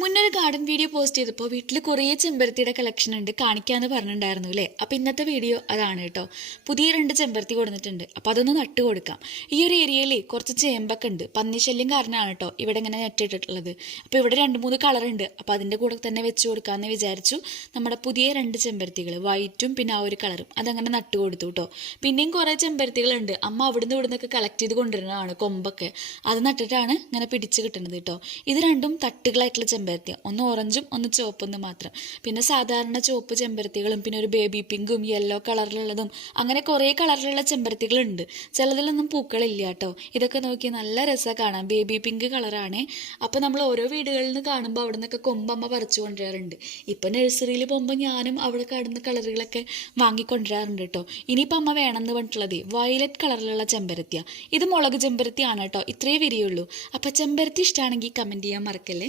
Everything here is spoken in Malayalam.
മുന്നൊരു ഗാർഡൻ വീഡിയോ പോസ്റ്റ് ചെയ്തപ്പോൾ വീട്ടിൽ കുറേ ചെമ്പരത്തിയുടെ കളക്ഷൻ ഉണ്ട് കാണിക്കാമെന്ന് പറഞ്ഞിട്ടുണ്ടായിരുന്നു അല്ലേ. അപ്പോൾ ഇന്നത്തെ വീഡിയോ അതാണ് കേട്ടോ. പുതിയ 2 ചെമ്പരത്തി കൊടുത്തിട്ടുണ്ട്. അപ്പോൾ അതൊന്ന് നട്ട് കൊടുക്കാം. ഈ ഒരു ഏരിയയിൽ കുറച്ച് ചേമ്പൊക്കെ ഉണ്ട്. പന്നിശല്യം കാരണമാണ് കേട്ടോ ഇവിടെ ഇങ്ങനെ നെറ്റിട്ടിട്ടുള്ളത്. അപ്പോൾ ഇവിടെ 2-3 കളറുണ്ട്. അപ്പോൾ അതിൻ്റെ കൂടെ തന്നെ വെച്ച് കൊടുക്കാമെന്ന് വിചാരിച്ചു. നമ്മുടെ പുതിയ 2 ചെമ്പരത്തികൾ, വൈറ്റും പിന്നെ ആ ഒരു കളറും, അതങ്ങനെ നട്ട് കൊടുത്തു കേട്ടോ. പിന്നെയും കുറേ ചെമ്പരത്തികളുണ്ട്. അമ്മ അവിടുന്ന് ഇവിടുന്നൊക്കെ കളക്ട് ചെയ്ത് കൊണ്ടുവരുന്നതാണ് കൊമ്പൊക്കെ. അത് നട്ടിട്ടാണ് ഇങ്ങനെ പിടിച്ച് കിട്ടുന്നത് കേട്ടോ. ഇത് രണ്ടും തട്ടുകളായിട്ടുള്ള ചെമ്പരത്തി, ഒന്ന് ഓറഞ്ചും ഒന്ന് ചുവപ്പൊന്നും മാത്രം. പിന്നെ സാധാരണ ചുവപ്പ് ചെമ്പരത്തികളും പിന്നെ ഒരു ബേബി പിങ്കും യെല്ലോ കളറിലുള്ളതും അങ്ങനെ കുറേ കളറിലുള്ള ചെമ്പരത്തികളുണ്ട്. ചിലതിലൊന്നും പൂക്കളില്ല കേട്ടോ. ഇതൊക്കെ നോക്കി നല്ല രസമാണ് കാണാൻ. ബേബി പിങ്ക് കളറാണ്. അപ്പോൾ നമ്മൾ ഓരോ വീടുകളിൽ നിന്ന് കാണുമ്പോൾ അവിടെ നിന്നൊക്കെ കൊമ്പമ്മ പറിച്ചു കൊണ്ടുവരാറുണ്ട്. ഇപ്പം നഴ്സറിയിൽ പോകുമ്പോൾ ഞാനും അവിടെ കാണുന്ന കളറുകളൊക്കെ വാങ്ങിക്കൊണ്ടുവരാറുണ്ട് കേട്ടോ. ഇനിയിപ്പോൾ അമ്മ വേണമെന്ന് പറഞ്ഞിട്ടുള്ളത് വയലറ്റ് കളറിലുള്ള ചെമ്പരത്തിയാണ്. ഇത് മുളക് ചെമ്പരത്തിയാണ് കേട്ടോ. ഇത്രയേ വിരിയുള്ളൂ. അപ്പോൾ ചെമ്പരത്തി ഇഷ്ടമാണെങ്കിൽ കമൻറ്റ് ചെയ്യാൻ മറക്കല്ലേ.